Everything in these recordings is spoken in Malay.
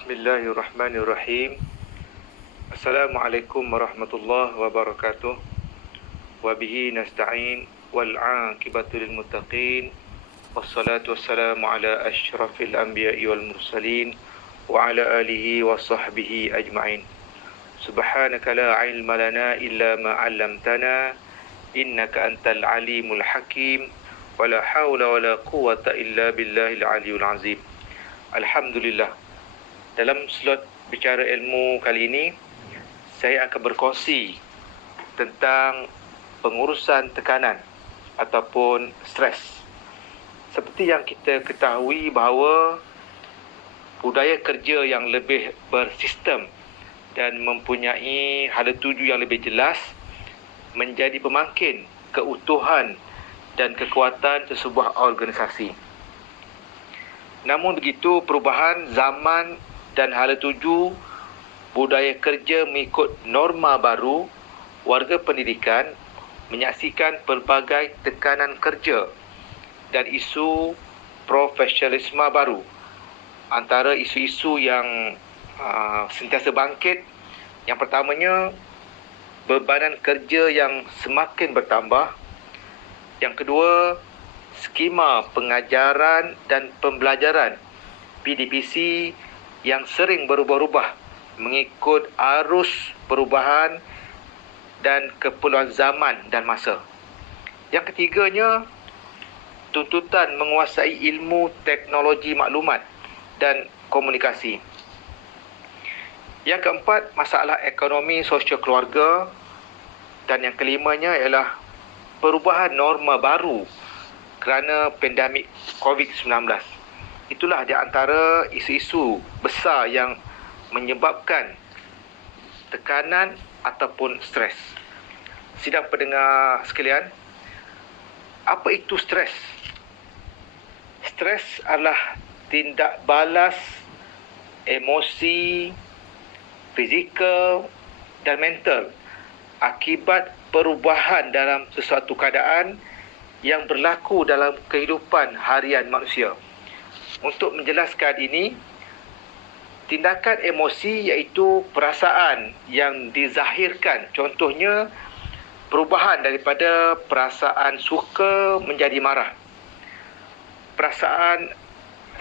Bismillahirrahmanirrahim. Assalamualaikum warahmatullahi wabarakatuh. Wabihi nasta'in wal 'aqibatu lil muttaqin. Wassalatu wassalamu ala asyrafil anbiya'i wal mursalin wa ala alihi wa sahbihi ajma'in. Subhanaka la 'ilma lana illa ma 'allamtana innaka antal alimul hakim. Wala haula wala quwwata illa billahil aliyyil azim. Alhamdulillah. Dalam slot bicara ilmu kali ini, saya akan berkongsi tentang pengurusan tekanan ataupun stres. Seperti yang kita ketahui bahawa budaya kerja yang lebih bersistem dan mempunyai hala tuju yang lebih jelas menjadi pemangkin keutuhan dan kekuatan sesebuah organisasi. Namun begitu, perubahan zaman dan hala tuju budaya kerja mengikut norma baru, warga pendidikan menyaksikan pelbagai tekanan kerja dan isu profesionalisme baru. Antara isu-isu yang sentiasa bangkit, yang pertamanya bebanan kerja yang semakin bertambah. Yang kedua, skema pengajaran dan pembelajaran PDPC yang sering berubah-ubah mengikut arus perubahan dan keperluan zaman dan masa. Yang ketiganya, tuntutan menguasai ilmu teknologi maklumat dan komunikasi. Yang keempat, masalah ekonomi sosial keluarga. Dan yang kelimanya ialah perubahan norma baru kerana pandemik COVID-19. Itulah di antara isu-isu besar yang menyebabkan tekanan ataupun stres. Sidang pendengar sekalian, apa itu stres? Stres adalah tindak balas emosi, fizikal dan mental akibat perubahan dalam sesuatu keadaan yang berlaku dalam kehidupan harian manusia. Untuk menjelaskan ini, tindakan emosi iaitu perasaan yang dizahirkan. Contohnya, perubahan daripada perasaan suka menjadi marah. Perasaan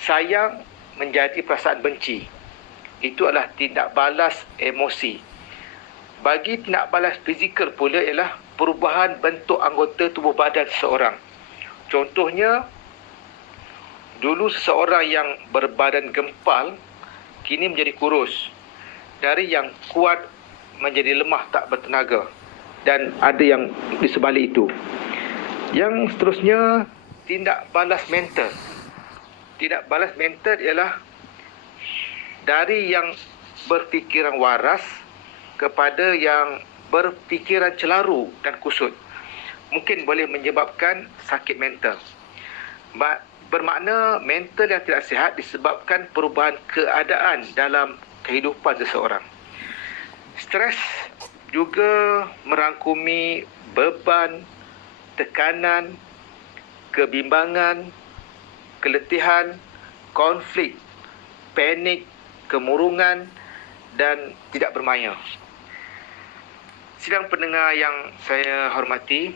sayang menjadi perasaan benci. Itu adalah tindak balas emosi. Bagi tindak balas fizikal pula ialah perubahan bentuk anggota tubuh badan seseorang. Contohnya, dulu seseorang yang berbadan gempal kini menjadi kurus. Dari yang kuat menjadi lemah tak bertenaga. Dan ada yang di sebalik itu. Yang seterusnya, tindak balas mental. Tindak balas mental ialah dari yang berfikiran waras kepada yang berfikiran celaru dan kusut. Mungkin boleh menyebabkan sakit mental. Bermakna mental yang tidak sihat disebabkan perubahan keadaan dalam kehidupan seseorang. Stres juga merangkumi beban, tekanan, kebimbangan, keletihan, konflik, panik, kemurungan dan tidak bermaya. Sidang pendengar yang saya hormati,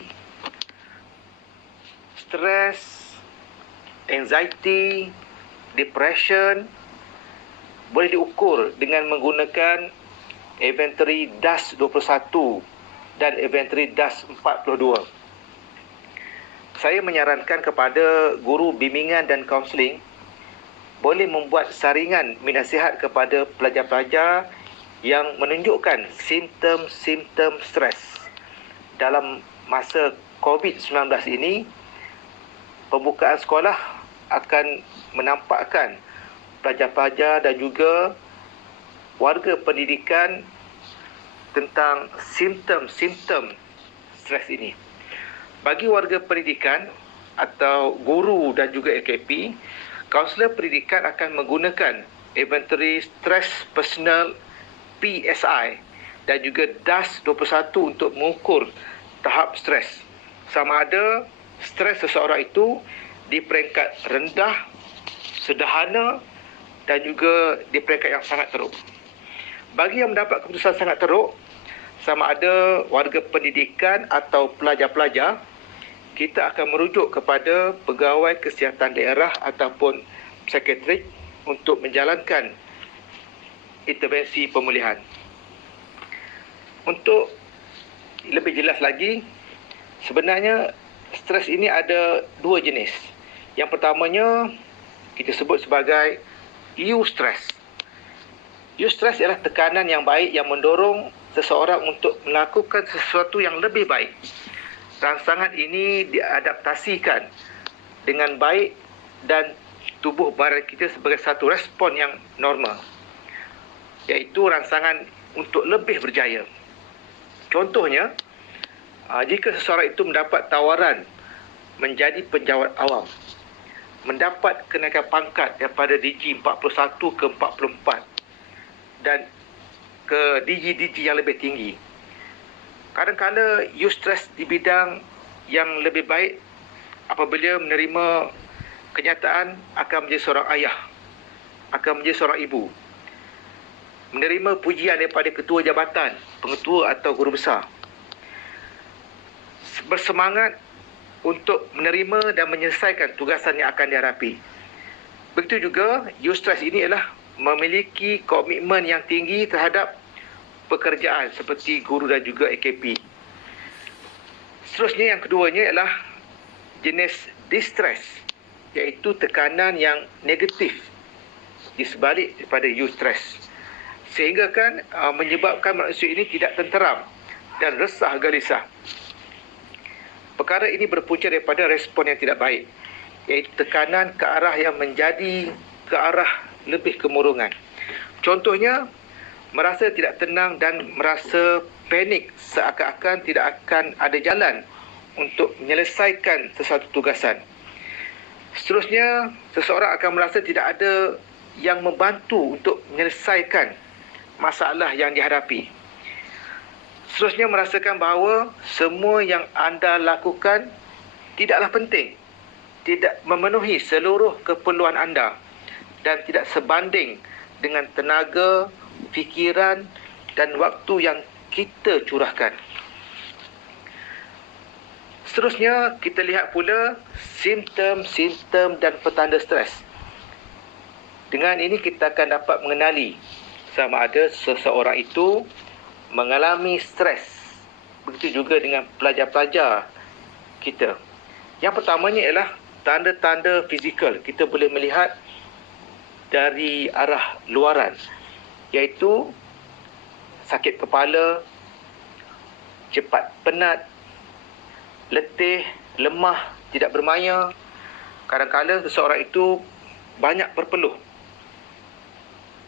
stres, anxiety, depression boleh diukur dengan menggunakan inventory DAS 21 dan inventory DAS 42. Saya menyarankan kepada guru bimbingan dan kaunseling boleh membuat saringan nasihat kepada pelajar-pelajar yang menunjukkan simptom-simptom stres. Dalam masa COVID-19 ini, pembukaan sekolah akan menampakkan pelajar-pelajar dan juga warga pendidikan tentang simptom-simptom stres ini. Bagi warga pendidikan atau guru dan juga AKP, kaunselor pendidikan akan menggunakan inventory stress personal PSI dan juga DAS 21 untuk mengukur tahap stres. Sama ada stres seseorang itu di peringkat rendah, sederhana dan juga di peringkat yang sangat teruk. Bagi yang mendapat keputusan sangat teruk, sama ada warga pendidikan atau pelajar-pelajar, kita akan merujuk kepada pegawai kesihatan daerah ataupun psikiatrik untuk menjalankan intervensi pemulihan. Untuk lebih jelas lagi, sebenarnya stres ini ada dua jenis. Yang pertamanya kita sebut sebagai eustress. Eustress ialah tekanan yang baik yang mendorong seseorang untuk melakukan sesuatu yang lebih baik. Rangsangan ini diadaptasikan dengan baik dan tubuh badan kita sebagai satu respon yang normal, iaitu rangsangan untuk lebih berjaya. Contohnya, jika seseorang itu mendapat tawaran menjadi penjawat awam, mendapat kenaikan pangkat daripada DG 41 ke 44 dan ke DG-DG yang lebih tinggi. Kadang-kadang eustress di bidang yang lebih baik apabila menerima kenyataan akan menjadi seorang ayah, akan menjadi seorang ibu, menerima pujian daripada ketua jabatan, pengetua atau guru besar, bersemangat untuk menerima dan menyelesaikan tugasan yang akan dihadapi. Begitu juga, eustress ini adalah memiliki komitmen yang tinggi terhadap pekerjaan seperti guru dan juga AKP. Seterusnya, yang keduanya adalah jenis distress, iaitu tekanan yang negatif di sebalik daripada eustress, sehingga kan menyebabkan manusia ini tidak tenteram dan resah gelisah. Perkara ini berpunca daripada respon yang tidak baik, iaitu tekanan ke arah yang menjadi ke arah lebih kemurungan. Contohnya, merasa tidak tenang dan merasa panik seakan-akan tidak akan ada jalan untuk menyelesaikan sesuatu tugasan. Seterusnya, seseorang akan merasa tidak ada yang membantu untuk menyelesaikan masalah yang dihadapi. Seterusnya, merasakan bahawa semua yang anda lakukan tidaklah penting, tidak memenuhi seluruh keperluan anda dan tidak sebanding dengan tenaga, fikiran dan waktu yang kita curahkan. Seterusnya, kita lihat pula simptom-simptom dan petanda stres. Dengan ini kita akan dapat mengenali sama ada seseorang itu mengalami stres. Begitu juga dengan pelajar-pelajar kita. Yang pertamanya ialah tanda-tanda fizikal. Kita boleh melihat dari arah luaran, iaitu sakit kepala, cepat penat, letih, lemah, tidak bermaya. Kadang-kadang seseorang itu banyak berpeluh,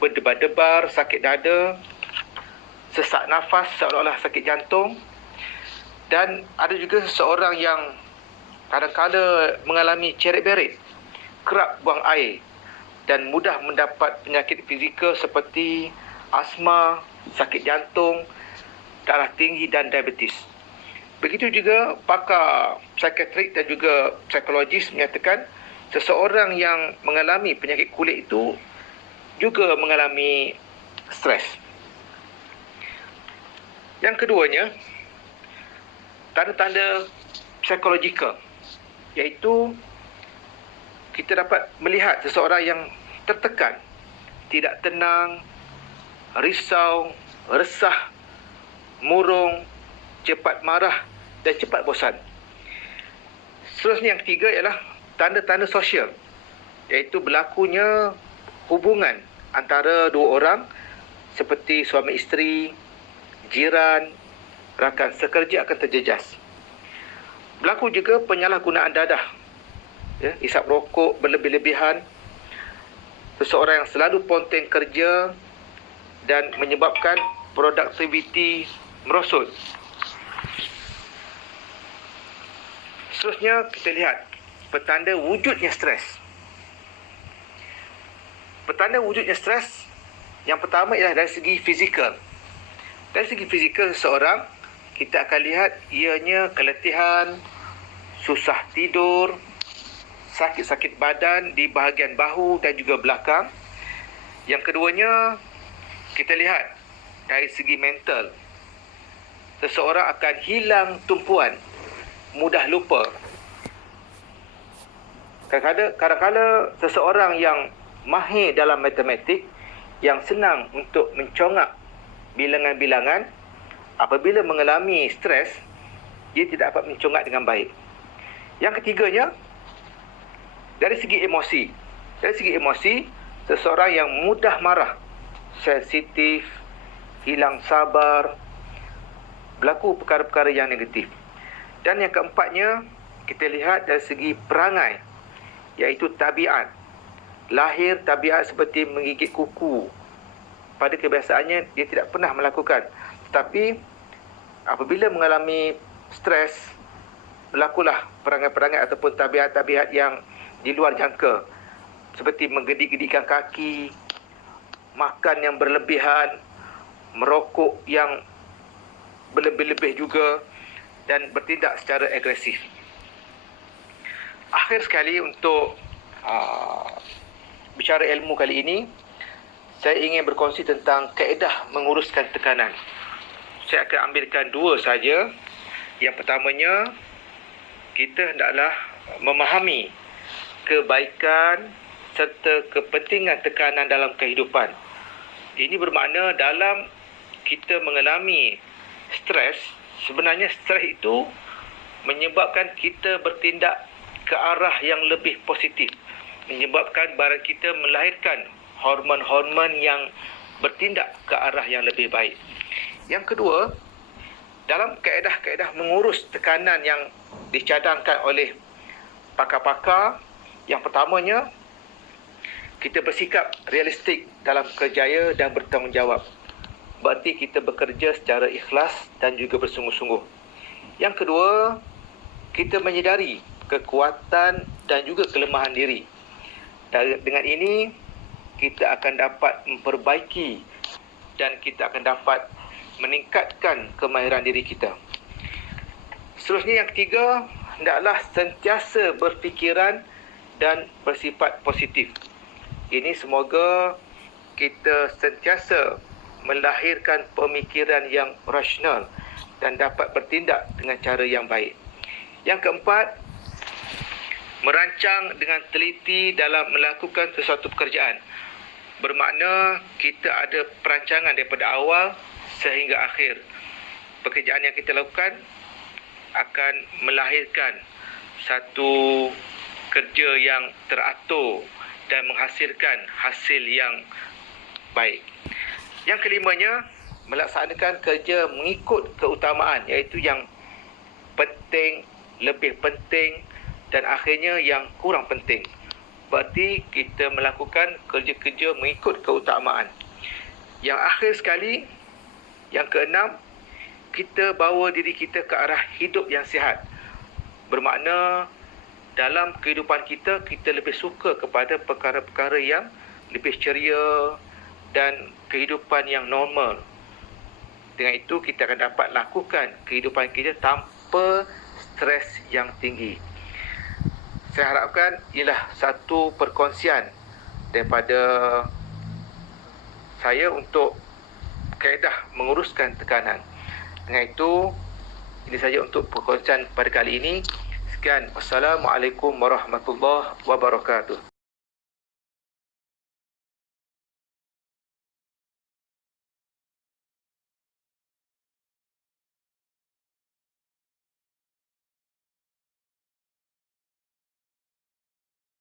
berdebar-debar, sakit dada, sesak nafas seolah-olah sakit jantung. Dan ada juga seseorang yang kadang-kadang mengalami ceret-berit, kerap buang air dan mudah mendapat penyakit fizikal seperti asma, sakit jantung, darah tinggi dan diabetes. Begitu juga pakar psikiatrik dan juga psikologis menyatakan seseorang yang mengalami penyakit kulit itu juga mengalami stres. Yang keduanya, tanda-tanda psikologikal, iaitu kita dapat melihat seseorang yang tertekan, tidak tenang, risau, resah, murung, cepat marah dan cepat bosan. Seterusnya, yang ketiga ialah tanda-tanda sosial, iaitu berlakunya hubungan antara dua orang seperti suami isteri, jiran, rakan sekerja akan terjejas. Berlaku juga penyalahgunaan dadah, isap rokok berlebih-lebihan, seseorang yang selalu ponteng kerja dan menyebabkan produktiviti merosot. Seterusnya, kita lihat petanda wujudnya stres. Petanda wujudnya stres, yang pertama ialah dari segi fizikal. Dari segi fizikal seseorang, kita akan lihat ianya keletihan, susah tidur, sakit-sakit badan di bahagian bahu dan juga belakang, Yang keduanya, kita lihat dari segi mental. Seseorang akan hilang tumpuan, mudah lupa. Kadang-kadang seseorang yang mahir dalam matematik, yang senang untuk mencongak bilangan-bilangan, apabila mengalami stres, dia tidak dapat mencongak dengan baik. Yang ketiganya, dari segi emosi. Dari segi emosi, seseorang yang mudah marah, sensitif, hilang sabar, berlaku perkara-perkara yang negatif. Dan yang keempatnya, kita lihat dari segi perangai, iaitu tabiat. Lahir tabiat seperti menggigit kuku. Pada kebiasaannya, dia tidak pernah melakukan. Tetapi, apabila mengalami stres, berlakulah perangai-perangai ataupun tabiat-tabiat yang di luar jangka. Seperti menggedik-gedikkan kaki, makan yang berlebihan, merokok yang berlebih-lebih juga, dan bertindak secara agresif. Akhir sekali untuk bicara ilmu kali ini, saya ingin berkongsi tentang kaedah menguruskan tekanan. Saya akan ambilkan dua saja. Yang pertamanya, kita hendaklah memahami kebaikan serta kepentingan tekanan dalam kehidupan. Ini bermakna dalam kita mengalami stres, sebenarnya stres itu menyebabkan kita bertindak ke arah yang lebih positif. Menyebabkan badan kita melahirkan hormon-hormon yang bertindak ke arah yang lebih baik. Yang kedua, dalam kaedah-kaedah mengurus tekanan yang dicadangkan oleh pakar-pakar, yang pertamanya, kita bersikap realistik dalam kerjaya dan bertanggungjawab. Berarti kita bekerja secara ikhlas dan juga bersungguh-sungguh. Yang kedua, kita menyedari kekuatan dan juga kelemahan diri. Dengan ini, kita akan dapat memperbaiki dan kita akan dapat meningkatkan kemahiran diri kita. Seterusnya, yang ketiga, hendaklah sentiasa berfikiran dan bersifat positif. Ini semoga kita sentiasa melahirkan pemikiran yang rasional dan dapat bertindak dengan cara yang baik. Yang keempat, merancang dengan teliti dalam melakukan sesuatu pekerjaan. Bermakna kita ada perancangan daripada awal sehingga akhir. Pekerjaan yang kita lakukan akan melahirkan satu kerja yang teratur dan menghasilkan hasil yang baik. Yang kelimanya, melaksanakan kerja mengikut keutamaan, iaitu yang penting, lebih penting, dan akhirnya yang kurang penting. Berarti kita melakukan kerja-kerja mengikut keutamaan. Yang akhir sekali, yang keenam, kita bawa diri kita ke arah hidup yang sihat. Bermakna dalam kehidupan kita, kita lebih suka kepada perkara-perkara yang lebih ceria dan kehidupan yang normal. Dengan itu, kita akan dapat lakukan kehidupan kita tanpa stres yang tinggi. Saya harapkan ialah satu perkongsian daripada saya untuk kaedah menguruskan tekanan. Dengan itu, ini saja untuk perkongsian pada kali ini. Sekian. Wassalamualaikum warahmatullahi wabarakatuh.